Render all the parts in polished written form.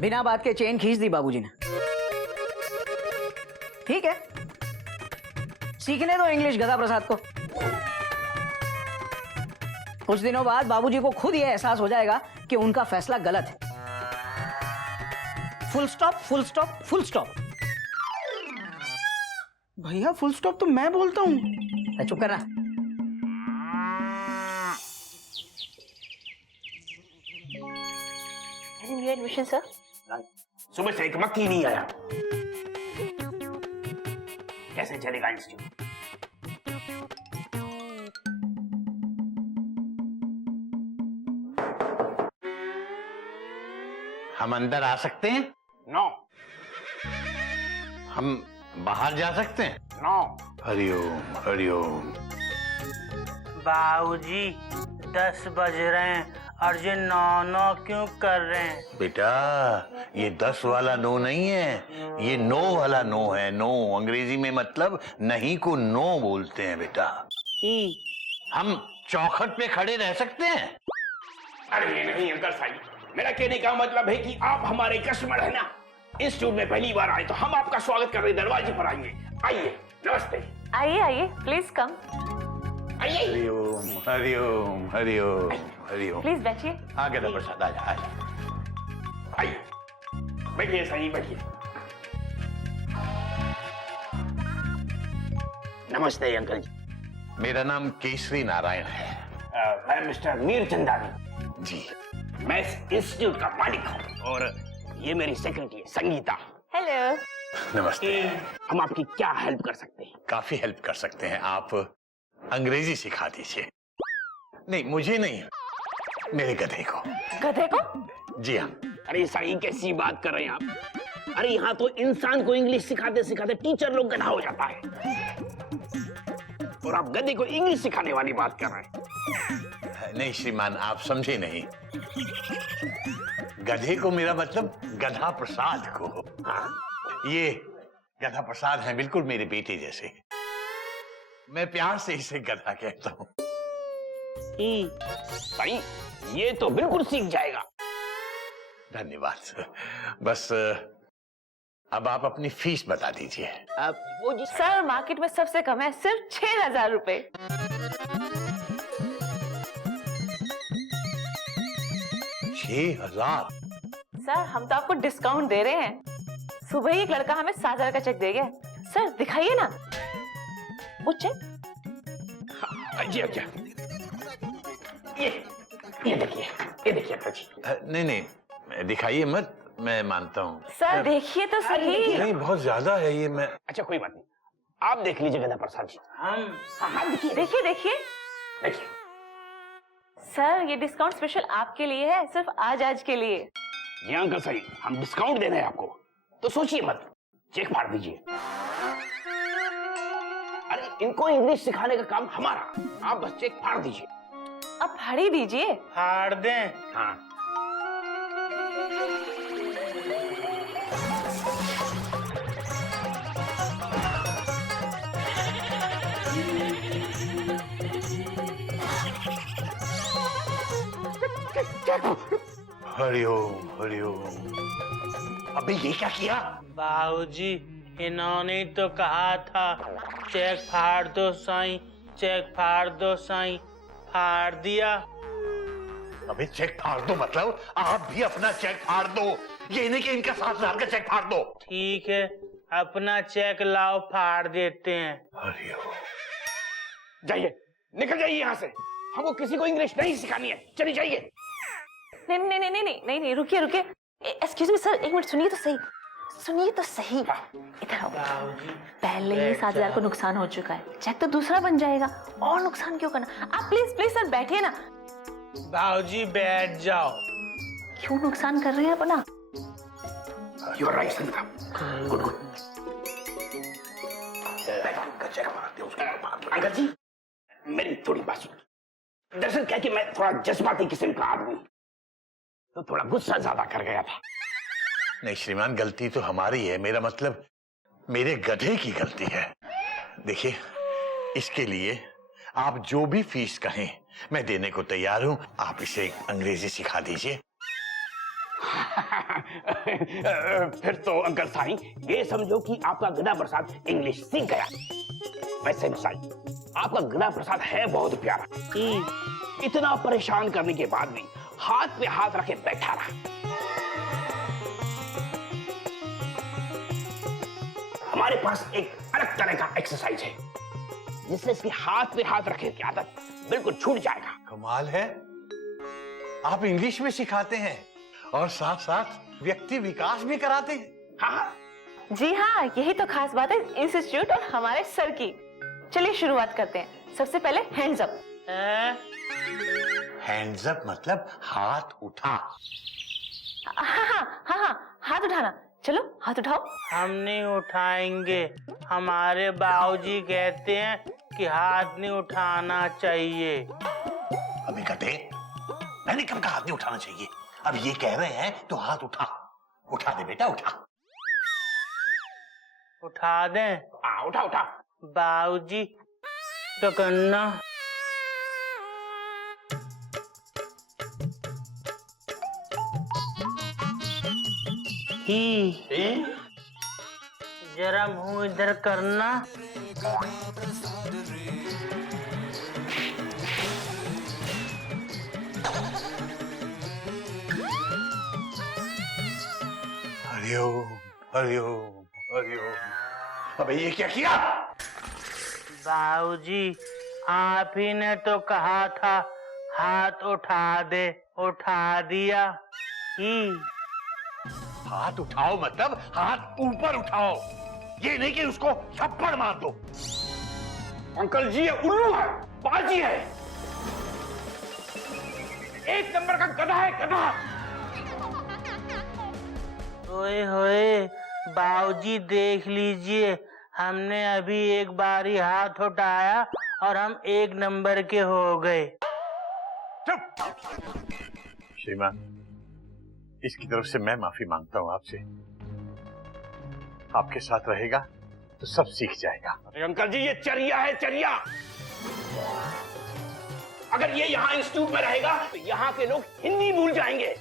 बिना बात के चेन खींच दी बाबूजी ने। ठीक है, सीखने दो इंग्लिश गधा प्रसाद को। कुछ दिनों बाद बाबूजी को खुद यह एहसास हो जाएगा कि उनका फैसला गलत है। Full stop, full stop, full stop. भैया फुल स्टॉप तो मैं बोलता हूँ। चुप करना। New admission sir. सुबह से एक वक्त ही नहीं आया। कैसे चलेगा इंस्टीट्यूट? हम अंदर आ सकते हैं? नो। हम बाहर जा सकते हैं? नो। हरिओम हरिओम। बाबूजी 10 बज रहे हैं, अर्जुन 9 क्यों कर रहे हैं? बेटा ये 10 वाला नो नहीं है, ये नो वाला नो है। नो अंग्रेजी में मतलब नहीं को नो बोलते हैं बेटा। हम चौखट पे खड़े रह सकते हैं? अरे नहीं अंकल साहब, मेरा कहने का मतलब है कि आप हमारे कस्टमर है ना। इंस्टीट्यूट में पहली बार आए तो हम आपका स्वागत करने दरवाजे पर आएंगे। आइए, नमस्ते। आइए आइए, प्लीज कम। आइए। हरिओम हरिओम हरिओम हरिओम। प्लीज बैठिए। हाँ गधा प्रसाद आजा आजा। आइए, बैठिए, सही बैठिए। नमस्ते अंकल जी। मेरा नाम केसरी नारायण है। मैं मिस्टर मीर चंदानी जी। मैं इस इंस्टीट्यूट का मालिक हूँ और ये मेरी सेक्रेटरी है संगीता। हेलो। नमस्ते। हम आपकी क्या हेल्प कर सकते हैं? काफी हेल्प कर सकते हैं आप। अंग्रेजी सिखा दीजिए। नहीं मुझे नहीं, मेरे गधे को। गधे को? जी हाँ। अरे सही कैसी बात कर रहे हैं आप? अरे यहाँ तो इंसान को इंग्लिश सिखाते सिखाते टीचर लोग गधा हो जाता है और आप गधे को इंग्लिश सिखाने वाली बात कर रहे हैं। नहीं श्रीमान, आप समझे नहीं। गधे को मेरा मतलब गधा प्रसाद को। ये गधा प्रसाद है बिल्कुल मेरे बेटे जैसे। मैं प्यार से इसे गधा कहता हूँ। सही, ये तो बिल्कुल सीख जाएगा। धन्यवाद सर। बस अब आप अपनी फीस बता दीजिए। वो जी सर मार्केट में सबसे कम है, सिर्फ 6,000 रुपए। 6,000? सर हम तो आपको डिस्काउंट दे रहे हैं। सुबह ही एक लड़का हमें 7,000 का चेक दे गया। सर दिखाइए ना वो चेक। जी अच्छा, ये देखिए, ये देखिए अंकल जी। नहीं नहीं दिखाइए मत, मैं मानता हूँ। सर देखिए तो सही। नहीं बहुत ज्यादा है ये। मैं अच्छा कोई बात नहीं, आप देख लीजिए गधा प्रसाद जी। हाँ देखिए देखिए देखिए। देखिए। सर ये डिस्काउंट स्पेशल आपके लिए है, सिर्फ आज के लिए। जी अंकल सही, हम डिस्काउंट दे रहे हैं आपको, तो सोचिए मत, चेक फाड़ दीजिए। अरे इनको इंग्लिश सिखाने का काम हमारा, आप बस चेक फाड़ दीजिए। अब फाड़ ही दीजिए। फाड़ दें? हाँ। हरिओम हरिओम। अबे ये क्या किया? बाबूजी इन्होंने तो कहा था चेक फाड़ दो साईं, चेक फाड़ दो साईं। फाड़ दिया। अबे चेक फाड़ दो मतलब आप भी अपना चेक फाड़ दो। ये नहीं कि इनका 7,000 का चेक फाड़ दो। ठीक है, अपना चेक लाओ, फाड़ देते हैं। हरिओम। जाइए, निकल जाइए यहाँ से, हमको किसी को इंग्लिश नहीं सिखानी है, चली जाइए। नहीं नहीं नहीं नहीं नहीं नहीं, रुकिए रुकिए। एक्सक्यूज मी सर, एक मिनट सुनिए तो सही, सुनिए तो सही। इधर आओ। पहले ही 7,000 को नुकसान हो चुका है, चेक तो दूसरा बन जाएगा, और नुकसान क्यों करना। आप प्लीज प्लीज सर बैठिए ना। बाबूजी बैठ जाओ। क्यों नुकसान कर रहे हैं अपना? You are right Sangeeta, good good. Uncle ji मेरी थोड़ी बात सुन। दरअसल क्या कि मैं थोड़ा जज्बाती किस्म का आदमी, तो थोड़ा गुस्सा ज्यादा कर गया था। नहीं श्रीमान, गलती तो हमारी है। मेरा मतलब मेरे गधे की गलती है। देखिए इसके लिए आप जो भी फीस कहें मैं देने को तैयार हूं। आप इसे अंग्रेजी सिखा दीजिए। फिर तो अंकल साईं ये समझो कि आपका गधा प्रसाद इंग्लिश सीख गया। वैसे भी साईं आपका गधा प्रसाद है बहुत प्यारा। इतना परेशान करने के बाद भी हाथ पे हाथ रखे बैठा रहा। हमारे पास एक अलग तरह का एक्सरसाइज है जिससे इसके हाथ पे हाथ रखे की आदत बिल्कुल छूट जाएगा। कमाल है, आप इंग्लिश में सिखाते हैं और साथ साथ व्यक्ति विकास भी कराते हैं। हाँ जी हाँ, यही तो खास बात है इंस्टीट्यूट और हमारे सर की। चलिए शुरुआत करते हैं। सबसे पहले हैंड्स अप। हैंड्स अप मतलब हाथ उठा। हाँ, हाथ उठाना। चलो हाथ उठाओ। हम नहीं उठाएंगे, हमारे बाबूजी कहते हैं कि हाथ नहीं उठाना चाहिए। अभी कटे, मैंने कब कहा हाथ नहीं उठाना चाहिए? अब ये कह रहे हैं तो हाथ उठा। उठा दे बेटा, उठा। उठा दें? हाँ उठा उठा। बाबूजी तो करना। ही जरा मुंह इधर करना। हरिओम हरिओम हरिओम। अबे ये क्या किया? बाबूजी आप ही ने तो कहा था हाथ उठा दे, उठा दिया ही। हाथ उठाओ मतलब हाथ ऊपर उठाओ, ये नहीं कि उसको थप्पड़ मार दो। अंकल जी ये उल्लू है, बाजी है, एक नंबर का गधा है, गधा। ओए होए बाबूजी देख लीजिए, हमने अभी एक बार ही हाथ उठाया और हम एक नंबर के हो गए। चुप। श्रीमान, इसकी तरफ से मैं माफी मांगता हूं आपसे। आपके साथ रहेगा तो सब सीख जाएगा। अरे अंकल जी ये चरिया है, चरिया। अगर ये यहाँ इंस्टीट्यूट में रहेगा तो यहाँ के लोग हिंदी भूल जाएंगे।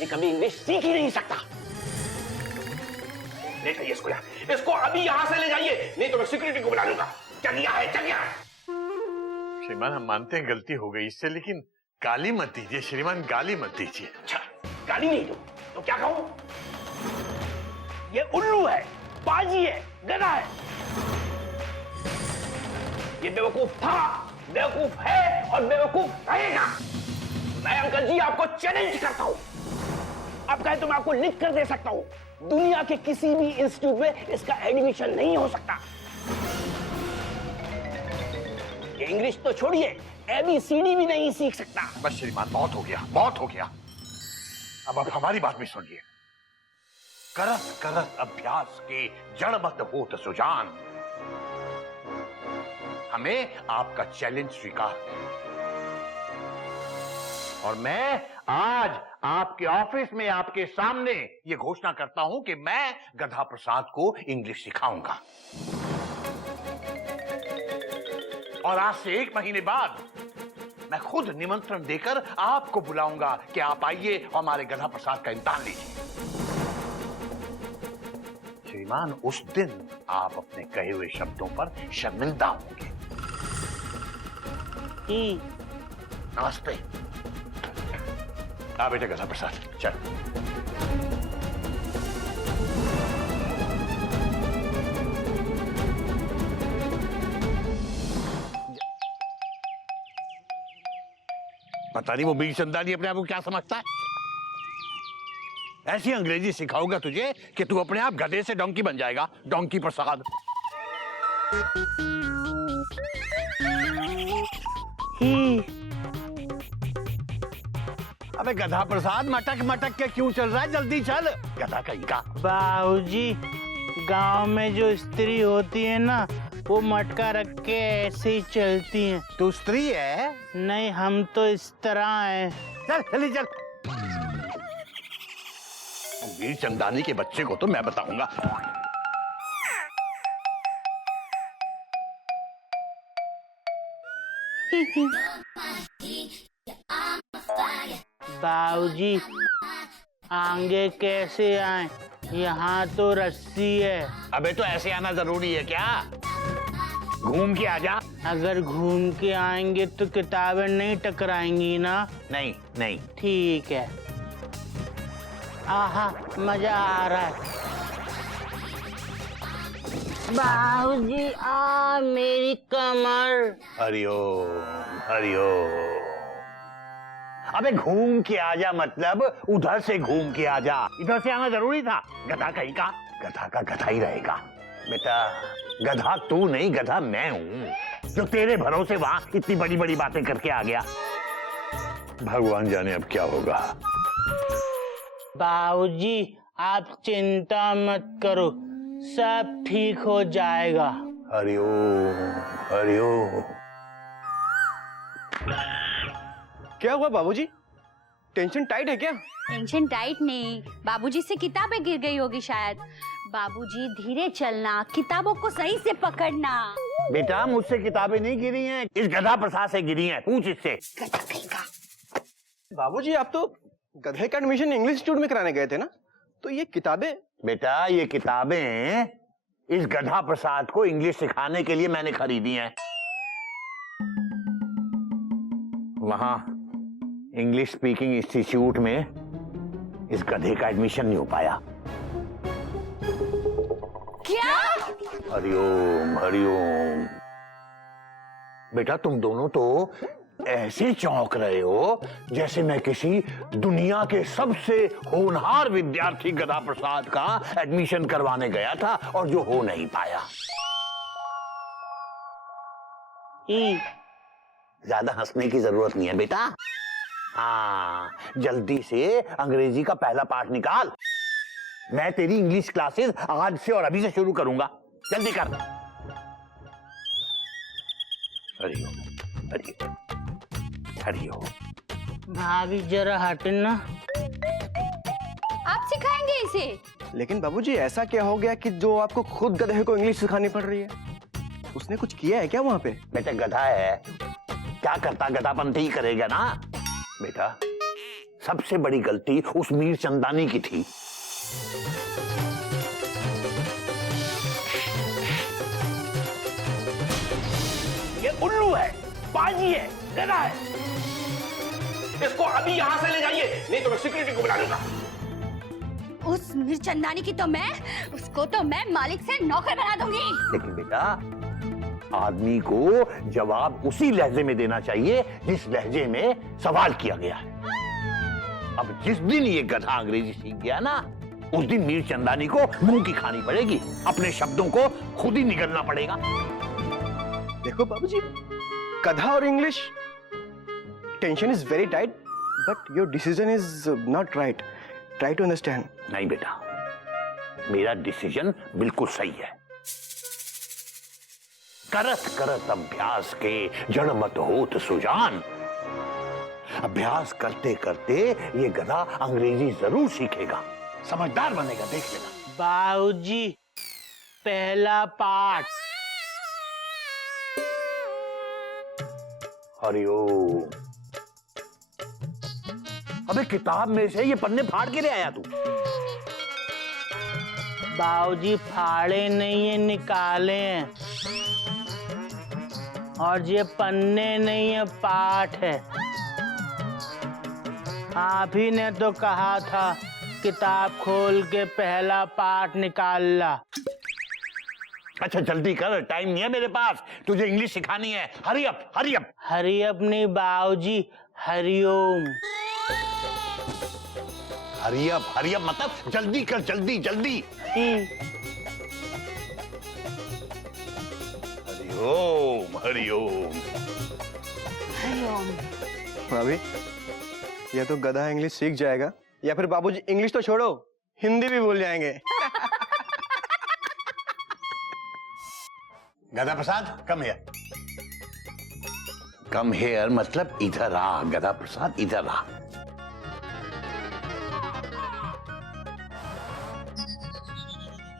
ये कभी इंग्लिश सीख ही नहीं सकता। ले जाइए इसको यहाँ, इसको अभी यहाँ से ले जाइए, नहीं तो मैं सिक्योरिटी को बुला लूंगा। चरिया है, चरिया। श्रीमान हम मानते हैं गलती हो गई इससे, लेकिन गाली मत दीजिए श्रीमान, गाली मत दीजिए। अच्छा गाली नहीं दो तो क्या कहूं? ये उल्लू है, बाजी है, गधा है। ये बेवकूफ था, बेवकूफ है और बेवकूफ रहेगा। मैं अंकल जी आपको चैलेंज करता हूं। आप कहें तो मैं आपको लिख कर दे सकता हूं, दुनिया के किसी भी इंस्टीट्यूट में इसका एडमिशन नहीं हो सकता। ये इंग्लिश तो छोड़िए, ABCD भी नहीं सीख सकता। बस श्रीमान बहुत हो गया, बहुत हो गया। अब आप हमारी बात भी सुनिए। करत करत अभ्यास के जड़बद्ध होत सुजान। हमें आपका चैलेंज स्वीकार है और मैं आज आपके ऑफिस में आपके सामने ये घोषणा करता हूं कि मैं गधा प्रसाद को इंग्लिश सिखाऊंगा। और आज से 1 महीने बाद मैं खुद निमंत्रण देकर आपको बुलाऊंगा कि आप आइए और हमारे गधा प्रसाद का इम्तिहान लीजिए। श्रीमान उस दिन आप अपने कहे हुए शब्दों पर शर्मिंदा होंगे। नमस्ते। आ बेटे गधा प्रसाद चल। पता नहीं वो बीर चंदानी अपने आप को क्या समझता है। ऐसी अंग्रेजी सिखाऊंगा तुझे कि तू अपने आप गधे से डोंकी बन जाएगा। डोंकी प्रसाद। अबे गधा प्रसाद मटक मटक के क्यों चल रहा है? जल्दी चल गधा कहीं का। बाबूजी गांव में जो स्त्री होती है ना, वो मटका रख के ऐसे ही चलती हैं। तू स्त्री है? नहीं हम तो इस तरह हैं। चल जल्दी चल। वीर चंदानी के बच्चे को तो मैं बताऊंगा। बाबूजी आगे कैसे आए? यहाँ तो रस्सी है। अबे तो ऐसे आना जरूरी है क्या? घूम के आ जा। अगर घूम के आएंगे तो किताबें नहीं टकराएंगी ना? नहीं नहीं। ठीक है। आहा, मजा आ रहा है। बाबूजी, मेरी कमर। हरिओम हरिओम। अबे घूम के आ जा, मतलब उधर से घूम के आ जा। इधर से आना जरूरी था? गधा कहीं का, गधा का गधा ही रहेगा। बेटा गधा तू नहीं, गधा मैं हूँ जो तेरे भरोसे वहां इतनी बड़ी बड़ी बातें करके आ गया। भगवान जाने अब क्या होगा। बाबूजी, आप चिंता मत करो, सब ठीक हो जाएगा। हरिओम हरिओम। क्या हुआ बाबूजी? टेंशन टाइट है क्या? टेंशन टाइट नहीं, बाबूजी से किताबें गिर गई होगी शायद। बाबूजी धीरे चलना, किताबों को सही से पकड़ना। बेटा मुझसे किताबें नहीं गिरी हैं, इस गधा प्रसाद से गिरी हैं, पूछ इससे। बाबूजी आप तो गधे का एडमिशन इंग्लिश इंस्टीट्यूट में कराने गए थे ना, तो ये किताबें? बेटा ये किताबें इस गधा प्रसाद को इंग्लिश सिखाने के लिए मैंने खरीदी हैं। वहां इंग्लिश स्पीकिंग इंस्टीट्यूट में इस गधे का एडमिशन नहीं हो पाया। क्या? हरिओम हरिओम। बेटा तुम दोनों तो ऐसे चौंक रहे हो जैसे मैं किसी दुनिया के सबसे होनहार विद्यार्थी गधा प्रसाद का एडमिशन करवाने गया था और जो हो नहीं पाया। ज्यादा हंसने की जरूरत नहीं है बेटा। हाँ, जल्दी से अंग्रेजी का पहला पाठ निकाल। मैं तेरी इंग्लिश क्लासेस आज से और अभी से शुरू करूंगा। जल्दी कर। हरिओम हरिओम हरिओम। भाभी जरा हटना। आप सिखाएंगे इसे? लेकिन बाबूजी ऐसा क्या हो गया कि जो आपको खुद गधे को इंग्लिश सिखानी पड़ रही है? उसने कुछ किया है क्या वहां पे? बेटा गधा है, क्या करता गधापंती ही करेगा ना। बेटा सबसे बड़ी गलती उस मीर चंदानी की थी। ये उल्लू है, बाजी है, गधा है। इसको अभी यहाँ से ले जाइए, नहीं तो मैं सिक्योरिटी को बुला लूंगा। उस मिर्चंदानी की तो मैं, उसको तो मैं मालिक से नौकर बना दूंगी। लेकिन बेटा आदमी को जवाब उसी लहजे में देना चाहिए जिस लहजे में सवाल किया गया है। अब जिस दिन ये गधा अंग्रेजी सीख गया ना, उस दिन मीर चंदानी को मुंह की खानी पड़ेगी। अपने शब्दों को खुद ही निगलना पड़ेगा। देखो बाबूजी, गधा और English, tension is very tight, but your decision is not right. Try to understand. नहीं बेटा, मेरा डिसीजन बिल्कुल सही है। करत करत अभ्यास के जड़ मत होत सुजान। अभ्यास करते करते ये गधा अंग्रेजी जरूर सीखेगा, समझदार बनेगा, देख लेना। बाबूजी, पहला पाठ। हरिओम। अबे किताब में से ये पन्ने फाड़ के ले आया तू? बाबूजी फाड़े नहीं है, निकाले हैं। और ये पन्ने नहीं है, पाठ है। आप ही ने तो कहा था किताब खोल के पहला पाठ निकाल ला। अच्छा जल्दी कर, टाइम नहीं है मेरे पास, तुझे इंग्लिश सिखानी है। Hurry up hurry up. Hurry up नहीं बाबूजी, हरिओम। हरी अप मतलब जल्दी कर, जल्दी जल्दी। हरिओम हरिओम। भाभी या तो गधा इंग्लिश सीख जाएगा या फिर बाबूजी इंग्लिश तो छोड़ो, हिंदी भी भूल जाएंगे। गधा प्रसाद कम हियर। कम हियर मतलब इधर आ। गधा प्रसाद इधर आ।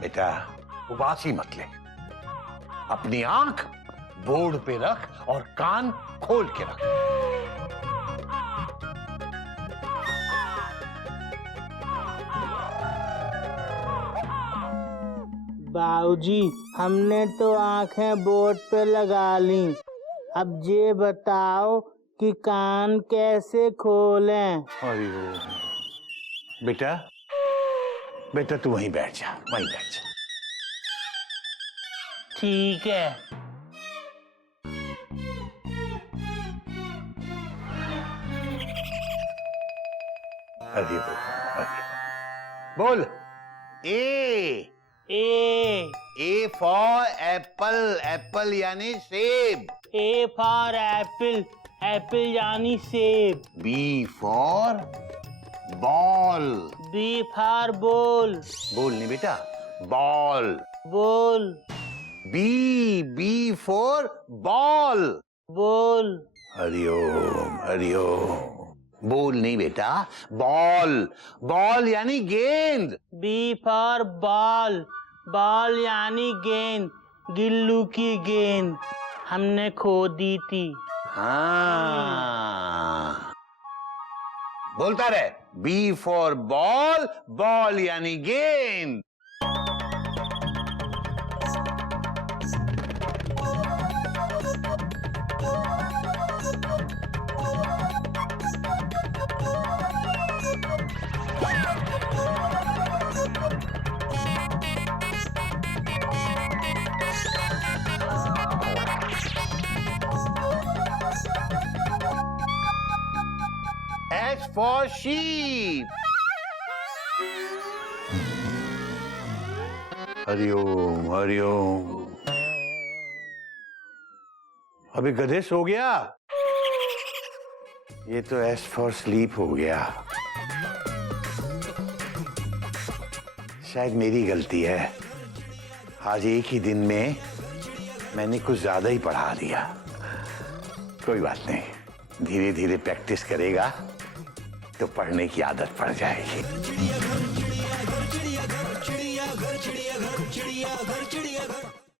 बेटा उबासी मत ले, अपनी आंख बोर्ड पे रख और कान खोल के रख। बाबूजी हमने तो आंखें बोर्ड पे लगा ली, अब ये बताओ कि कान कैसे खोलें। अरे बेटा, बेटा तू वहीं बैठ जा, वहीं बैठ जा। ठीक है। अरे बोल। A A for apple, apple यानी सेब। ए फॉर एप्पल, एप्पल यानी सेब। B for ball. B for ball. बोल नहीं बेटा, ball. Ball. B for ball. Ball. हरिओम हरिओम। बोल नहीं बेटा, बॉल। बॉल यानी गेंद। बी फॉर बॉल, बॉल यानी गेंद, गिल्लू की गेंद हमने खो दी थी। हाँ, बोलता रहे। बी फॉर बॉल, बॉल यानी गेंद। H for sheep. Hariom Hariom. अभी गधे सो गया। ये तो S for sleep हो गया। शायद मेरी गलती है, आज एक ही दिन में मैंने कुछ ज्यादा ही पढ़ा दिया। कोई बात नहीं, धीरे धीरे प्रैक्टिस करेगा तो पढ़ने की आदत पड़ जाएगी।